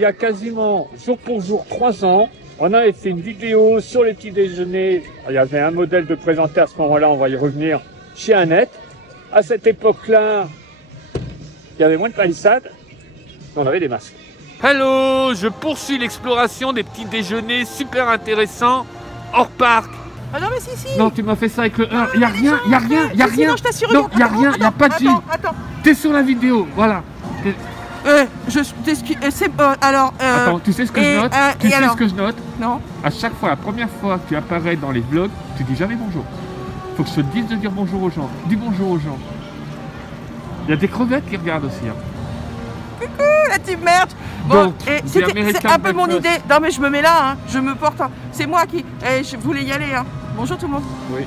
y a quasiment jour pour jour 3 ans, on avait fait une vidéo sur les petits déjeuners. Il y avait un modèle de présenté à ce moment-là, on va y revenir, chez Annette. À cette époque-là, il y avait moins de palissades, on avait des masques. Hello, je poursuis l'exploration des petits déjeuners super intéressants hors parc. Ah non mais si. Non, tu m'as fait ça avec le 1. Il y a rien, il y a rien, il y a rien. Non, je t'assure. Non, il y a rien, il y a pas de Gilles. Attends. T'es sur la vidéo, voilà. C'est alors. Attends, tu sais ce que je note? Tu sais ce que je note? Non. À chaque fois, la première fois que tu apparais dans les vlogs, tu dis jamais bonjour. Faut que je te dise de dire bonjour aux gens. Dis bonjour aux gens. Il y a des crevettes qui regardent aussi. Hein. Coucou la team merch. Bon, Donc, c'est un peu mon idée. Non mais je me mets là, hein. Je me porte. Hein. C'est moi qui. Je voulais y aller. Hein. Bonjour tout le monde. Oui.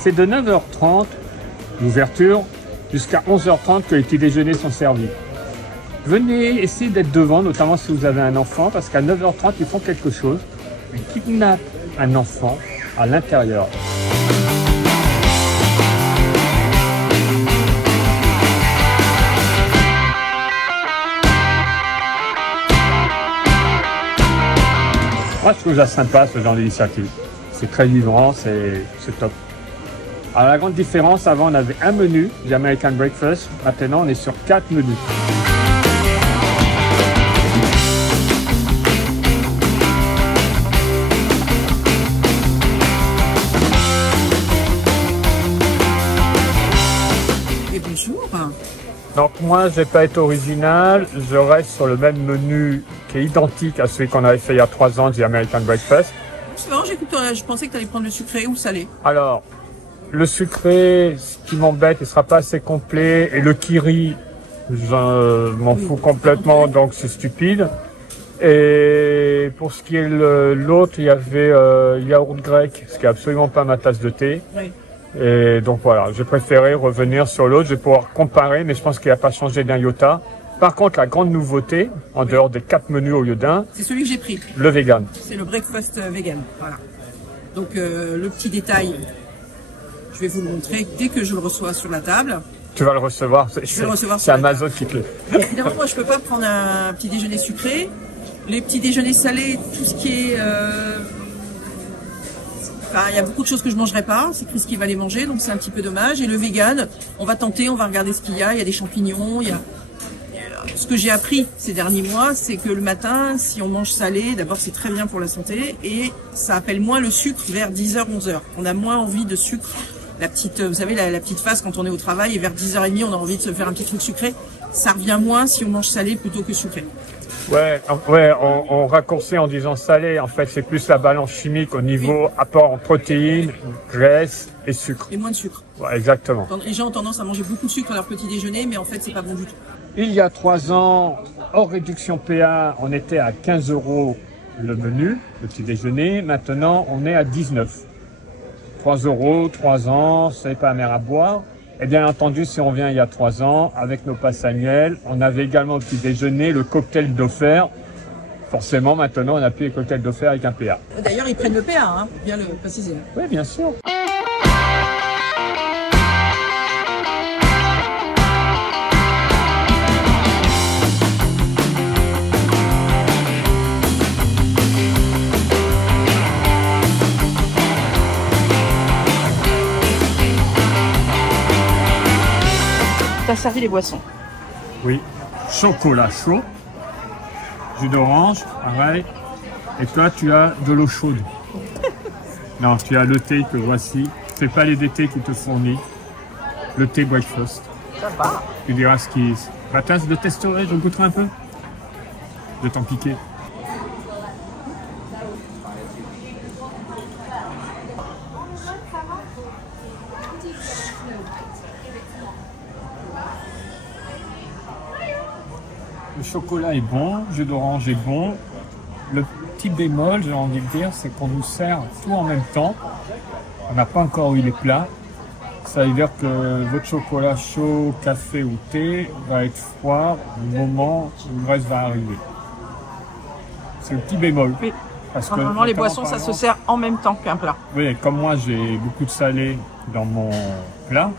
C'est de 9h30, l'ouverture, jusqu'à 11h30 que les petits déjeuners sont servis. Venez essayer d'être devant, notamment si vous avez un enfant, parce qu'à 9h30, ils font quelque chose. Ils kidnappent un enfant à l'intérieur. Moi, je trouve ça sympa, ce genre d'initiative. C'est très vivant, c'est top. Alors la grande différence, avant on avait un menu, l'American Breakfast, maintenant on est sur 4 menus. Et bonjour. Donc moi je vais pas être original, je reste sur le même menu qui est identique à celui qu'on avait fait il y a 3 ans, du American Breakfast. C'est marrant, je pensais que tu allais prendre le sucré ou le salé. Alors, le sucré, ce qui m'embête, il sera pas assez complet. Et le kiri, je m'en fous complètement, donc c'est stupide. Et pour ce qui est l'autre, il y avait yaourt grec, ce qui est absolument pas ma tasse de thé. Oui. Et donc voilà, j'ai préféré revenir sur l'autre. Je vais pouvoir comparer, mais je pense qu'il n'a pas changé d'un iota. Par contre, la grande nouveauté, en dehors des 4 menus au lieu d'un, C'est celui que j'ai pris. le vegan. C'est le breakfast vegan. Voilà. Donc le petit détail, je vais vous le montrer dès que je le reçois sur la table. Tu vas le recevoir. Je vais le recevoir C'est sur la Amazon qui te le. Évidemment, moi, je peux pas prendre un petit déjeuner sucré. Les petits déjeuners salés, tout ce qui est... il y a beaucoup de choses que je mangerai pas. C'est Chris qui va les manger, donc c'est un petit peu dommage. Et le vegan, on va tenter, on va regarder ce qu'il y a. Il y a des champignons, il y a... Ce que j'ai appris ces derniers mois, c'est que le matin, si on mange salé, d'abord c'est très bien pour la santé et ça appelle moins le sucre vers 10h, 11h. On a moins envie de sucre. La petite, vous savez, la petite phase quand on est au travail et vers 10h30, on a envie de se faire un petit truc sucré. Ça revient moins si on mange salé plutôt que sucré. Ouais, on raccourcit en disant salé. En fait, c'est plus la balance chimique au niveau apport en protéines, graisse et sucre. Et moins de sucre. Ouais, exactement. Les gens ont tendance à manger beaucoup de sucre à leur petit déjeuner, mais en fait, c'est pas bon du tout. Il y a 3 ans, hors réduction PA, on était à 15 € le menu, le petit déjeuner. Maintenant, on est à 19. 3 €, 3 ans, c'est pas amer à boire. Et bien entendu, si on vient il y a 3 ans, avec nos passes annuelles, on avait également au petit déjeuner le cocktail d'offert. Forcément, maintenant, on n'a plus les cocktails d'offert avec un PA. D'ailleurs, ils prennent le PA, hein, pour bien le préciser. Oui, bien sûr. T'as servi les boissons. Oui. Chocolat chaud, jus d'orange, pareil. Et toi, tu as de l'eau chaude. Non, tu as le thé que voici. C'est pas les thés qui te fournit. Le thé breakfast. Ça va. Tu diras ce qui... Matin, je le testerai, je goûterai un peu. Je vais t'en piquer. Le chocolat est bon, le jus d'orange est bon. petit bémol, j'ai envie de dire, c'est qu'on nous sert tout en même temps. On n'a pas encore eu les plats. Ça veut dire que votre chocolat chaud, café ou thé va être froid au moment où le reste va arriver. C'est le petit bémol. Oui. Parce que, normalement, les boissons, ça se sert en même temps qu'un plat. Oui, comme moi, j'ai beaucoup de salé dans mon plat.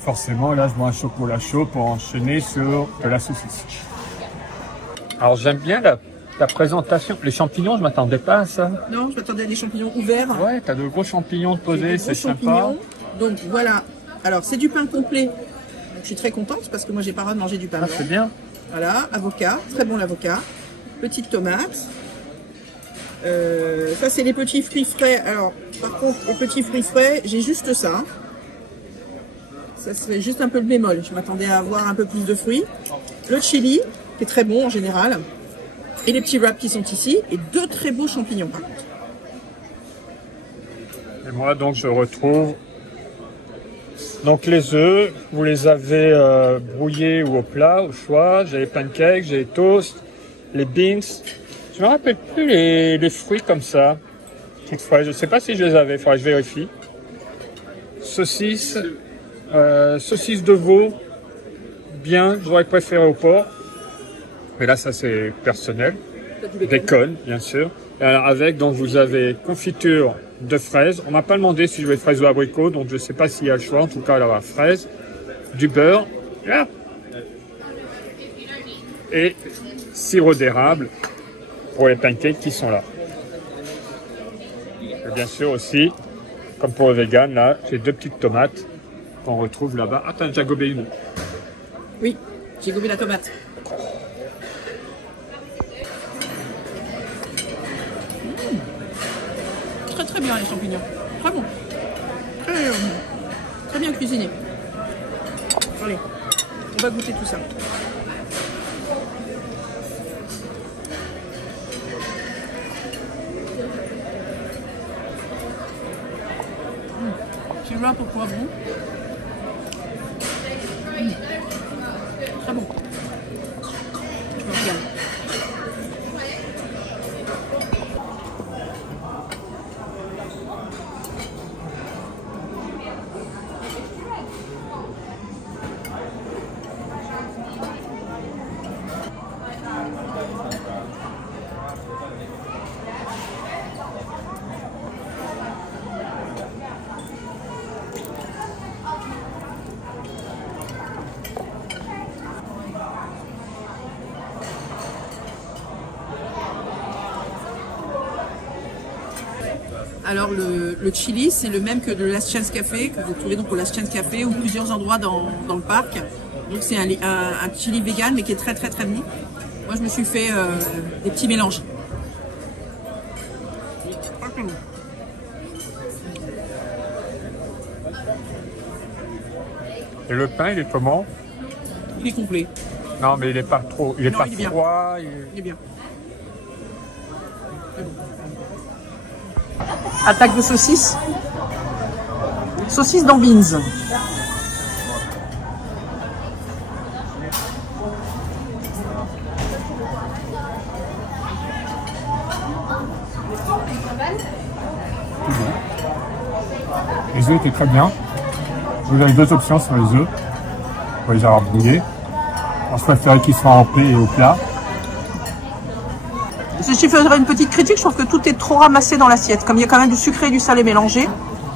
Forcément, là, je bois un chocolat chaud pour enchaîner sur de la saucisse. Alors, j'aime bien la présentation. Les champignons, je m'attendais pas à ça. Non, je m'attendais à des champignons ouverts. Ouais, t'as de gros champignons posés, c'est sympa. Donc voilà. Alors, c'est du pain complet. Donc, je suis très contente parce que moi, j'ai pas le droit de manger du pain. Ah, c'est bien. Voilà, avocat, très bon l'avocat. Petite tomate. Ça, c'est les petits fruits frais. Alors, par contre, les petits fruits frais, j'ai juste ça. Ça serait juste un peu le bémol. Je m'attendais à avoir un peu plus de fruits. Le chili, qui est très bon en général. Et les petits wraps qui sont ici. Et 2 très beaux champignons, par contre. Et moi, donc, je retrouve donc les œufs. Vous les avez brouillés ou au plat, au choix. J'ai les pancakes, j'ai les toasts, les beans. Je me rappelle plus les fruits comme ça. Toutes frais. Je sais pas si je les avais. Faudrait que je vérifie. Saucisse. Saucisse de veau, bien, j'aurais préféré au porc, mais là ça c'est personnel. Bacon, bien sûr. Alors, avec, donc vous avez confiture de fraises. On m'a pas demandé si je veux fraises ou abricots, donc je sais pas s'il y a le choix. En tout cas, alors fraises, du beurre, et sirop d'érable pour les pancakes qui sont là. Et bien sûr aussi, comme pour le vegan, là, j'ai 2 petites tomates qu'on retrouve là-bas. Ah, t'as déjà gobé une? Oui, j'ai gobé la tomate. Très très bien les champignons. Très bon. Très bien cuisiné. Allez, on va goûter tout ça. Petit wrap au poivron. Très bon. Je me régale. Alors le chili, c'est le même que le Last Chance Café, que vous trouvez donc au Last Chance Café ou plusieurs endroits dans le parc. Donc c'est un chili vegan mais qui est très très très bon. Moi je me suis fait des petits mélanges. Et le pain, il est comment? Il est complet. Non, mais il est pas trop, il est pas froid. Il est bien. Attaque de saucisse. Saucisse dans beans. Les œufs étaient très bien. Vous avez 2 options sur les œufs. Vous pouvez les avoir brouillés. On se préférait qu'ils soient en paix et au plat. Si je ferais une petite critique, je trouve que tout est trop ramassé dans l'assiette. Comme il y a quand même du sucré et du salé mélangé.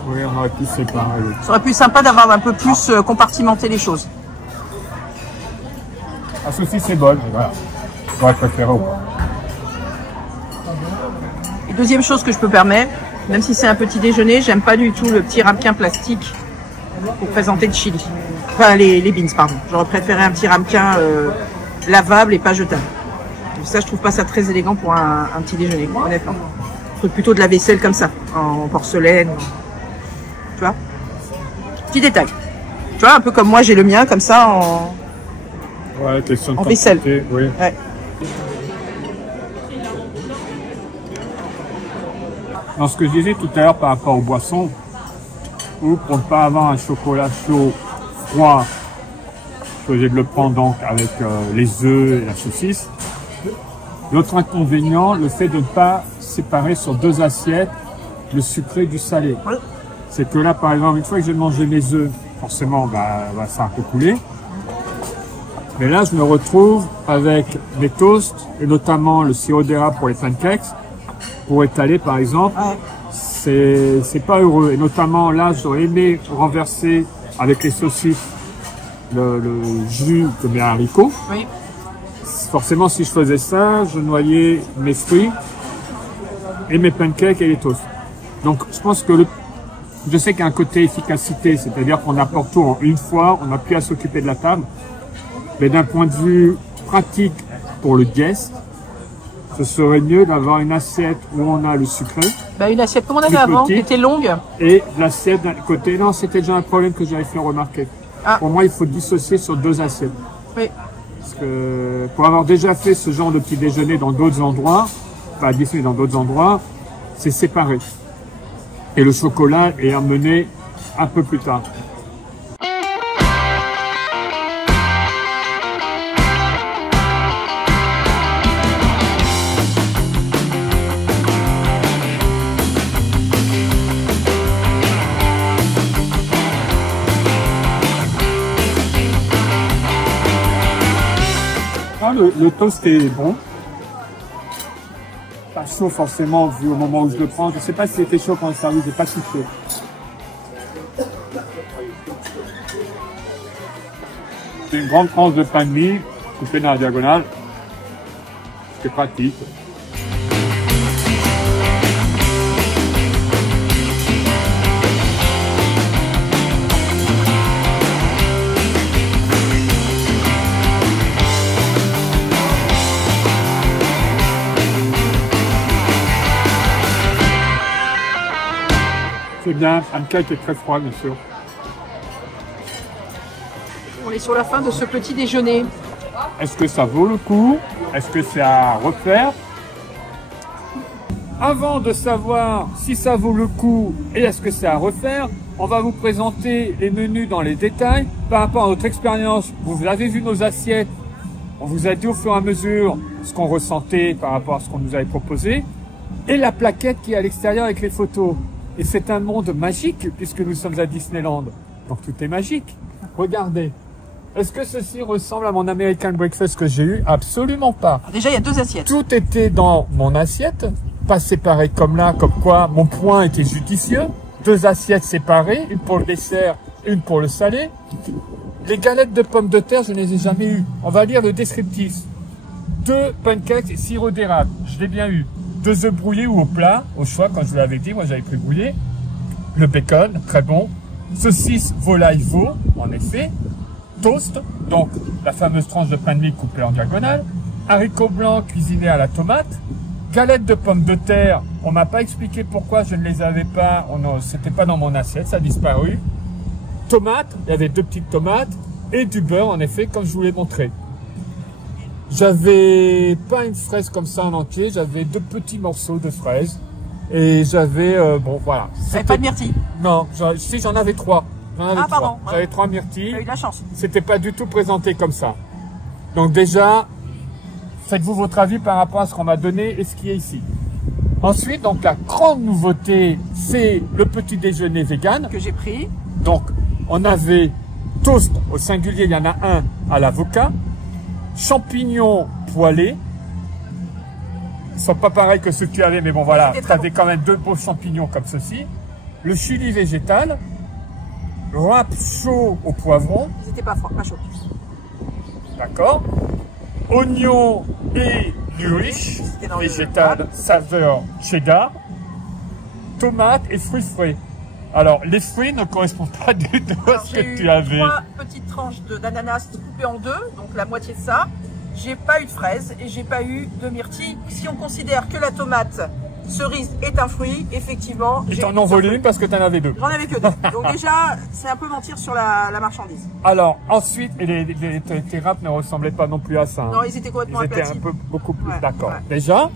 Oui, on aurait pu séparer. Ça aurait pu être sympa d'avoir un peu plus compartimenté les choses. La saucisse est bonne, mais voilà. J'aurais préféré au plat. Et deuxième chose que je peux permettre, même si c'est un petit déjeuner, j'aime pas du tout le petit ramequin plastique pour présenter le chili. Enfin, les beans, pardon. J'aurais préféré un petit ramequin lavable et pas jetable. Ça, je trouve pas ça très élégant pour un petit déjeuner, honnêtement. Je trouve plutôt de la vaisselle comme ça, en porcelaine. Tu vois? Petit détail. Tu vois, un peu comme moi, j'ai le mien, comme ça, en vaisselle. Oui. Ouais. Dans ce que je disais tout à l'heure par rapport aux boissons, ou pour ne pas avoir un chocolat chaud, froid, je suis obligé de le prendre donc avec les œufs et la saucisse. L'autre inconvénient, le fait de ne pas séparer sur 2 assiettes le sucré du salé. Oui. C'est que là, par exemple, une fois que j'ai mangé mes œufs, forcément, ça a un peu coulé. Mais là, je me retrouve avec mes toasts, et notamment le sirop d'érable pour les pancakes, pour étaler, par exemple. Ouais. C'est pas heureux. Et notamment, là, j'aurais aimé renverser avec les saucisses le jus de mes haricots. Oui. Forcément, si je faisais ça, je noyais mes fruits et mes pancakes et les toasts. Donc, je pense que je sais qu'il y a un côté efficacité, c'est-à-dire qu'on apporte tout en une fois, on n'a plus à s'occuper de la table. Mais d'un point de vue pratique pour le guest, ce serait mieux d'avoir une assiette où on a le sucré. Bah, une assiette comme on avait avant, qui était longue. Et l'assiette d'un côté, non, c'était déjà un problème que j'avais fait remarquer. Ah. Pour moi, il faut dissocier sur 2 assiettes. Oui. Parce que pour avoir déjà fait ce genre de petit déjeuner dans d'autres endroits, pas à Disney, dans d'autres endroits, c'est séparé. Et le chocolat est amené un peu plus tard. Ah, le toast est bon. Pas chaud forcément vu au moment où je le prends. Je ne sais pas si c'était chaud quand le service n'est pas touché. C'est une grande tranche de pain de mie coupée dans la diagonale. C'est pratique. C'est bien, un cake est très froid bien sûr. On est sur la fin de ce petit déjeuner. Est-ce que ça vaut le coup? Est-ce que c'est à refaire? Avant de savoir si ça vaut le coup et est-ce que c'est à refaire, on va vous présenter les menus dans les détails. Par rapport à notre expérience, vous avez vu nos assiettes. On vous a dit au fur et à mesure ce qu'on ressentait par rapport à ce qu'on nous avait proposé. Et la plaquette qui est à l'extérieur avec les photos. Et c'est un monde magique puisque nous sommes à Disneyland. Donc tout est magique. Regardez. Est-ce que ceci ressemble à mon American Breakfast que j'ai eu? Absolument pas. Déjà, il y a 2 assiettes. Tout était dans mon assiette, pas séparé comme là, comme quoi mon point était judicieux. 2 assiettes séparées, une pour le dessert, une pour le salé. Les galettes de pommes de terre, je ne les ai jamais eues. On va lire le descriptif. 2 pancakes et sirop d'érable, je l'ai bien eu. 2 œufs brouillés ou au plat, au choix, quand je vous l'avais dit, moi j'avais pris brouillé. Le bacon, très bon. Saucisse volaille veau, en effet. Toast, donc la fameuse tranche de pain de mie coupée en diagonale. Haricots blancs cuisinés à la tomate. Galettes de pommes de terre, on m'a pas expliqué pourquoi je ne les avais pas, c'était pas dans mon assiette, ça a disparu. Tomates, il y avait 2 petites tomates. Et du beurre, en effet, comme je vous l'ai montré. J'avais pas une fraise comme ça en entier, j'avais 2 petits morceaux de fraises. Et j'avais, bon voilà. T'avais pas de myrtille? Non, si j'en avais 3. Pardon. J'avais 3 myrtilles. T'as eu de la chance. C'était pas du tout présenté comme ça. Donc déjà, faites-vous votre avis par rapport à ce qu'on m'a donné et ce qui est ici. Ensuite, donc la grande nouveauté, c'est le petit déjeuner vegan. Que j'ai pris. Donc, on avait toast au singulier, il y en a un à l'avocat. Champignons poêlés. Ils sont pas pareils que ceux que tu avais, mais bon voilà, tu avais quand même 2 beaux champignons comme ceci. Le chili végétal. Wrap chaud au poivron. C'était pas froid, pas chaud. D'accord. Oignons et nourish, végétal, saveur cheddar. Tomates et fruits frais. Alors, les fruits ne correspondent pas du tout à ce que tu avais. 3 petites tranches d'ananas coupées en 2, donc la moitié de ça. J'ai pas eu de fraises et j'ai pas eu de myrtille. Si on considère que la tomate cerise est un fruit, effectivement. Et t'en envolé une parce que t'en avais 2. J'en avais que 2. Donc déjà, c'est un peu mentir sur la marchandise. Alors, ensuite, tes wraps ne ressemblaient pas non plus à ça. Hein. Non, ils étaient complètement aplatis. Ils étaient un peu beaucoup plus, ouais, d'accord. Ouais. Déjà.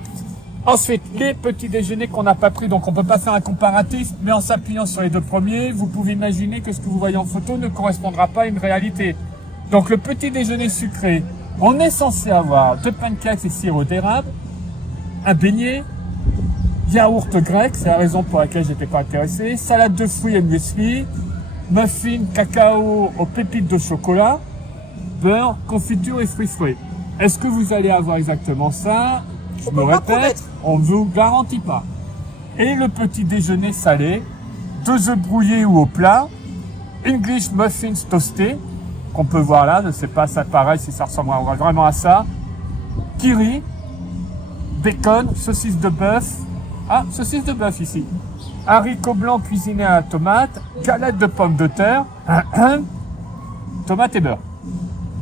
Ensuite, les petits déjeuners qu'on n'a pas pris, donc on peut pas faire un comparatif, mais en s'appuyant sur les 2 premiers, vous pouvez imaginer que ce que vous voyez en photo ne correspondra pas à une réalité. Donc le petit déjeuner sucré, on est censé avoir 2 pancakes et sirop d'érable, un beignet, yaourt grec, c'est la raison pour laquelle j'étais pas intéressé, salade de fruits et muesli, muffins, cacao aux pépites de chocolat, beurre, confiture et fruits frais. Est-ce que vous allez avoir exactement ça? Je me répète, on ne vous garantit pas. Et le petit déjeuner salé, 2 œufs brouillés ou au plat, English muffins toastés, qu'on peut voir là, je ne sais pas ça pareil si ça ressemble vraiment à ça, kiri, bacon, saucisse de bœuf, ah, saucisse de bœuf ici, haricots blancs cuisinés à la tomate, galette de pommes de terre, tomate et beurre.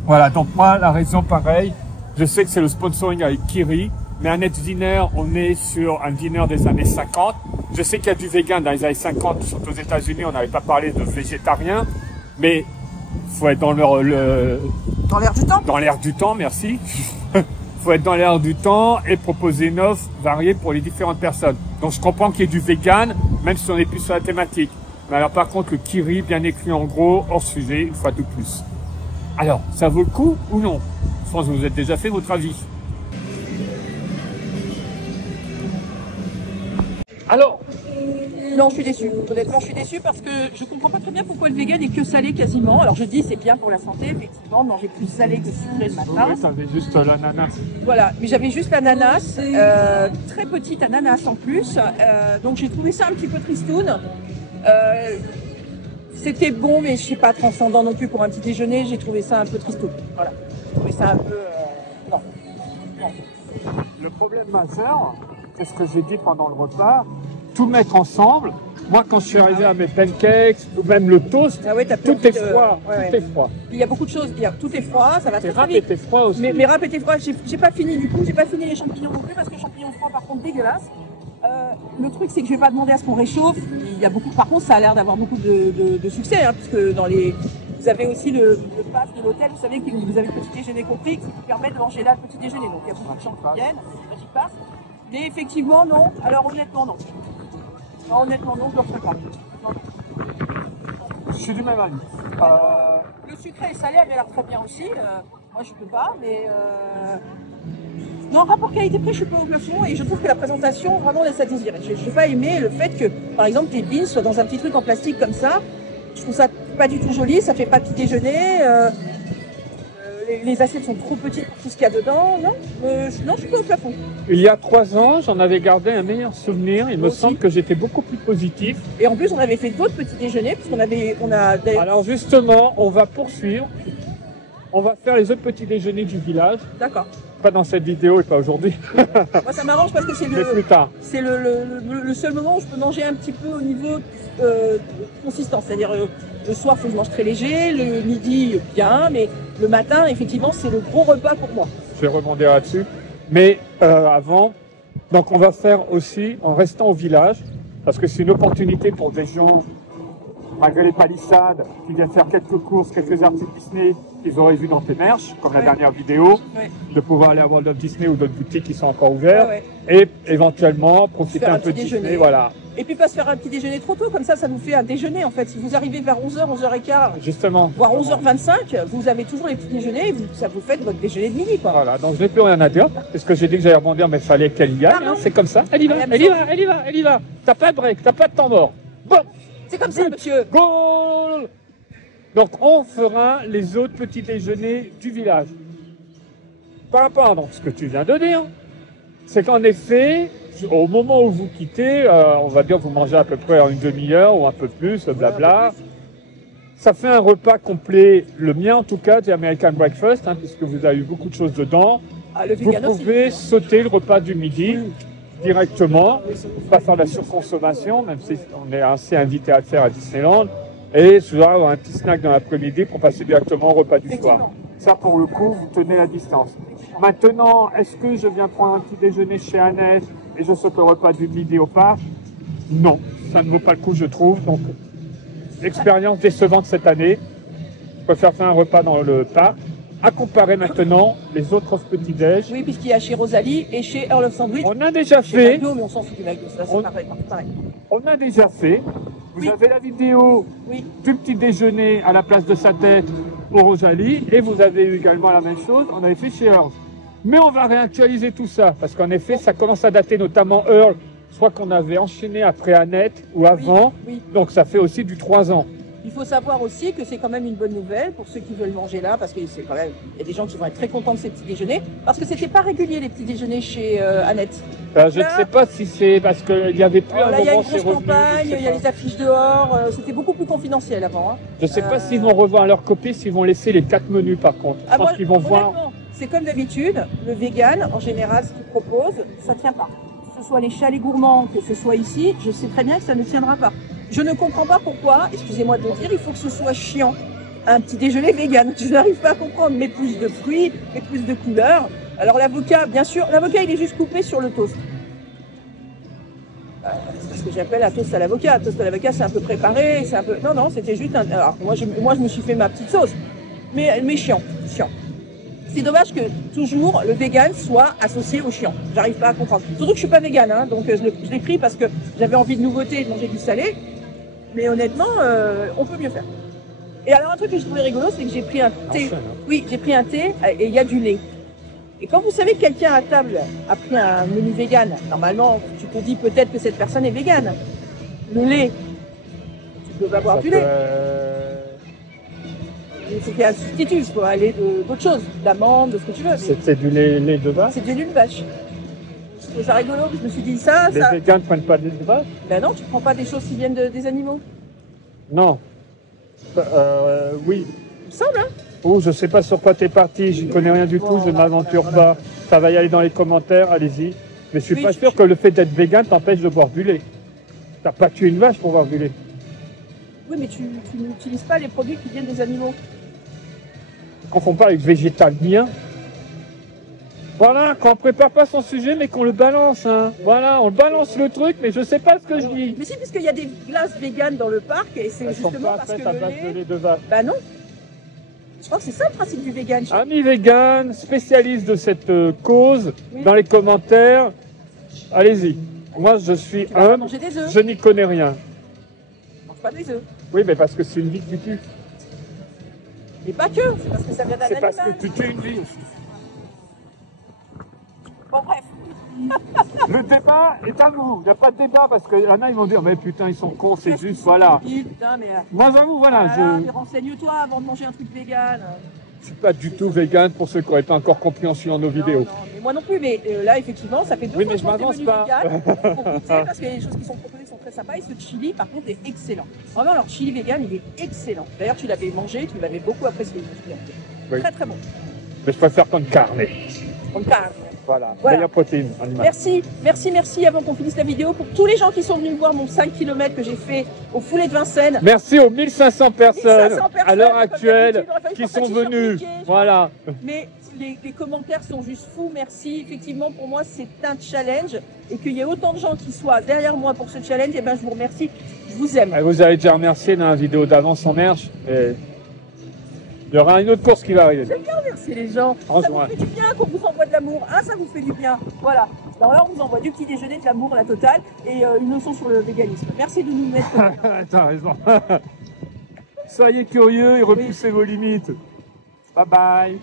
Voilà, donc moi, la raison pareil, je sais que c'est le sponsoring avec Kiri, mais un net dinner, on est sur un dîner des années 50. Je sais qu'il y a du vegan dans les années 50, surtout aux États-Unis, on n'avait pas parlé de végétarien, mais faut être dans l'air du temps. Dans l'air du temps, merci. Faut être dans l'air du temps et proposer une offre variée pour les différentes personnes. Donc je comprends qu'il y ait du vegan, même si on n'est plus sur la thématique. Mais alors par contre, le Kiri, bien écrit en gros, hors sujet, une fois de plus. Alors, ça vaut le coup ou non? Je pense que vous avez déjà fait votre avis. Alors, Non, je suis déçue. Honnêtement, je suis déçue parce que je comprends pas très bien pourquoi le vegan est que salé quasiment. Alors je dis c'est bien pour la santé, effectivement, de manger plus salé que sucré le matin. oui, t'avais juste l'ananas. Voilà, mais j'avais juste l'ananas, très petite ananas en plus. Donc j'ai trouvé ça un petit peu tristoun. C'était bon, mais je sais pas transcendant non plus pour un petit déjeuner. J'ai trouvé ça un peu tristoun. Voilà, j'ai trouvé ça un peu non. Le problème majeur, c'est ce que j'ai dit pendant le repas, tout mettre ensemble. Moi, quand je suis arrivé à mes pancakes, ou même le toast, Ah ouais, tout est froid. Tout est froid. Il y a beaucoup de choses. Tout est froid, ça va Tes très râpes vite. étaient froids aussi. Mes râpes étaient froides. J'ai pas fini du coup. J'ai pas fini les champignons non plus parce que champignons froids, par contre, dégueulasse. Le truc, c'est que je vais pas demander à ce qu'on réchauffe. Il y a beaucoup. Par contre, ça a l'air d'avoir beaucoup de succès, hein, puisque dans les. Vous avez aussi le pass de l'hôtel. Vous savez que vous avez le petit déjeuner compris, qui vous permet de manger là le petit déjeuner. Donc il y a beaucoup de gens qui viennent. J'y passe. Mais effectivement, non. Alors honnêtement, non. Non, honnêtement, non, je ne le ferai pas. Non, non. Je suis du même avis. Le sucré et salé avait l'air très bien aussi. Moi, je peux pas, mais non, rapport qualité-prix, je suis pas au plafond et je trouve que la présentation vraiment laisse à désirer. Je n'ai pas aimé le fait que, par exemple, tes beans soient dans un petit truc en plastique comme ça. Je trouve ça pas du tout joli. Ça fait pas petit déjeuner. Les assiettes sont trop petites pour tout ce qu'il y a dedans. Non, non, je suis pas au plafond. Il y a 3 ans, j'en avais gardé un meilleur souvenir. Il me semble que j'étais beaucoup plus positif. Et en plus, on avait fait d'autres petits déjeuners, puisqu'on a d'ailleurs. Alors justement, on va poursuivre. On va faire les autres petits déjeuners du village. D'accord. Pas dans cette vidéo et pas aujourd'hui. Moi, ça m'arrange parce que c'est Mais plus tard. C'est le seul moment où je peux manger un petit peu au niveau consistance. C'est-à-dire, le soir, il faut que je mange très léger, le midi, bien, mais le matin, effectivement, c'est le gros repas pour moi. Je vais rebondir là-dessus. Mais avant, donc on va faire aussi, en restant au village, parce que c'est une opportunité pour des gens, malgré les palissades, qui viennent faire quelques courses, quelques articles Disney qu'ils auraient vu dans tes merches, comme la dernière vidéo, de pouvoir aller à World of Disney ou d'autres boutiques qui sont encore ouvertes, et éventuellement profiter un peu de Disney, voilà. Et puis pas se faire un petit déjeuner trop tôt, comme ça nous fait un déjeuner en fait. Si vous arrivez vers 11h, 11h15, justement, voire 11h25, vous avez toujours les petits déjeuners et ça vous fait votre déjeuner de midi, quoi. Voilà, donc je n'ai plus rien à dire, parce que j'ai dit que j'allais rebondir, mais il fallait qu'elle y aille, hein, c'est comme ça, elle y va, elle y va, elle y va, elle y va. T'as pas de break, t'as pas de temps mort. Bon, c'est comme ça, monsieur. Goal. Donc on fera les autres petits déjeuners du village. Par rapport à donc, ce que tu viens de dire, c'est qu'en effet, au moment où vous quittez, on va dire vous mangez à peu près en une demi-heure ou un peu plus, blabla. Ça fait un repas complet, le mien en tout cas, du American Breakfast, hein, puisque vous avez eu beaucoup de choses dedans. Ah, le vous pouvez aussi sauter le repas du midi directement, pas faire de la surconsommation, même si on est assez invité à le faire à Disneyland, et souvent avoir un petit snack dans l'après-midi pour passer directement au repas du soir. Ça, pour le coup, vous tenez la distance. Maintenant, est-ce que je viens prendre un petit déjeuner chez Annette et je saute le repas du midi au parc? Non, ça ne vaut pas le coup, je trouve. Donc, expérience décevante cette année. Je préfère faire un repas dans le parc. À comparer maintenant les autres petits-déj. Oui, puisqu'il y a chez Rosalie et chez Earl of Sandwich. On a déjà fait. McDo, mais on s'en fout du McDo, ça c'est pareil. On a déjà fait. Vous avez la vidéo du petit déjeuner à la place de sa tête au Rosalie et vous avez eu également la même chose. On avait fait chez Earl. Mais on va réactualiser tout ça, parce qu'en effet, ça commence à dater, notamment Earl. Je crois qu'on avait enchaîné après Annette ou avant, Oui. donc ça fait aussi du 3 ans. Il faut savoir aussi que c'est quand même une bonne nouvelle pour ceux qui veulent manger là, parce que c'est quand même, il y a des gens qui vont être très contents de ces petits déjeuners, parce que c'était pas régulier les petits déjeuners chez Annette. Je ne sais pas si c'est parce qu'il n'y avait plus un Là, il y a moment une grosse campagne, il y a les affiches dehors, c'était beaucoup plus confidentiel avant. Hein. Je ne sais pas s'ils vont revoir leur copie, s'ils vont laisser les 4 menus par contre. Je pense qu'ils vont voir. C'est comme d'habitude, le vegan, en général, ce qu'il propose, ça tient pas. Que ce soit les chalets gourmands, que ce soit ici, je sais très bien que ça ne tiendra pas. Je ne comprends pas pourquoi, excusez-moi de le dire, il faut que ce soit chiant. Un petit déjeuner vegan, je n'arrive pas à comprendre, mais plus de fruits, mais plus de couleurs. Alors l'avocat, bien sûr, l'avocat il est juste coupé sur le toast. C'est ce que j'appelle un toast à l'avocat. Un toast à l'avocat, c'est un peu préparé, c'est un peu... Non, c'était juste un... Alors moi je me suis fait ma petite sauce, mais chiant. C'est dommage que toujours le vegan soit associé au chiant. J'arrive pas à comprendre. Surtout que je suis pas vegan, hein, donc je l'ai pris parce que j'avais envie de nouveauté et de manger du salé. Mais honnêtement, on peut mieux faire. Et alors un truc que je trouvais rigolo, c'est que j'ai pris un thé. Oui, j'ai pris un thé et il y a du lait. Et quand vous savez que quelqu'un à table a pris un menu vegan, normalement, tu te dis peut-être que cette personne est végane. Le lait, tu peux avoir du lait. C'était un substitut, il faut aller d'autres choses, d'amande, de ce que tu veux. C'était du lait de vache? C'est du lait de vache. Je trouve ça rigolo, je me suis dit ça. Les végans ne prennent pas de lait de vache? Ben non, tu prends pas des choses qui viennent des animaux. Non. Oui. Il me semble, hein. Oh, je sais pas sur quoi t'es parti, j'y connais rien du tout, je ne m'aventure pas. Ça va y aller dans les commentaires, allez-y. Mais je suis pas sûr que le fait d'être vegan t'empêche de boire du lait. T'as pas tué une vache pour boire du lait. Oui, mais tu n'utilises pas les produits qui viennent des animaux. Confond pas avec végétalien. Voilà, qu'on prépare pas son sujet, mais qu'on le balance, hein. Voilà, on balance le truc, mais je sais pas ce que je dis. Mais si, parce qu'il y a des glaces véganes dans le parc, et c'est justement parce que le lait de vache. Bah non. Je crois que c'est ça le principe du vegan. Amis vegan, spécialiste de cette cause, dans les commentaires, allez-y. Moi, je suis humble, je n'y connais rien. Mange pas des œufs. Oui, mais parce que c'est une vie que tu tues. Et pas que, c'est parce que ça vient d'un animal. C'est parce que tu tues une vie. Bon, bref. Le débat est à vous. Il n'y a pas de débat parce qu'il y en a, ils vont dire, mais putain, ils sont cons, c'est juste, voilà. Putain, mais... Moi, j'avoue, voilà. Mais renseigne-toi avant de manger un truc vegan. Je suis pas du tout vegan pour ceux qui n'auraient pas encore compris en suivant nos vidéos. Non, mais moi non plus, mais là, effectivement, ça fait 2 fois mais je m'avance pas. Vegan pour goûter, parce que les choses qui sont proposées sont très sympas. Et ce chili, par contre, est excellent. Vraiment, leur chili vegan, il est excellent. D'ailleurs, tu l'avais mangé, tu l'avais beaucoup apprécié. Oui. Très, très bon. Mais je préfère comme carne. Comme carne. Voilà, meilleure protéine animale. Merci avant qu'on finisse la vidéo pour tous les gens qui sont venus voir mon 5 km que j'ai fait au Foulée de Vincennes. Merci aux 1500 personnes à l'heure actuelle qui sont venues. Voilà. Mais les commentaires sont juste fous. Merci. Effectivement, pour moi, c'est un challenge et qu'il y ait autant de gens qui soient derrière moi pour ce challenge, et ben je vous remercie. Je vous aime. Vous avez déjà remercié dans la vidéo d'avant son merch. Et il y aura une autre course qui va arriver. J'aime bien remercier les gens. Ça vous fait du bien qu'on vous envoie de l'amour. Hein, ça vous fait du bien. Voilà. Alors là, on vous envoie du petit déjeuner, de l'amour, la totale, et une leçon sur le véganisme. Merci de nous mettre... T'as raison. Soyez curieux et repoussez vos limites. Bye bye.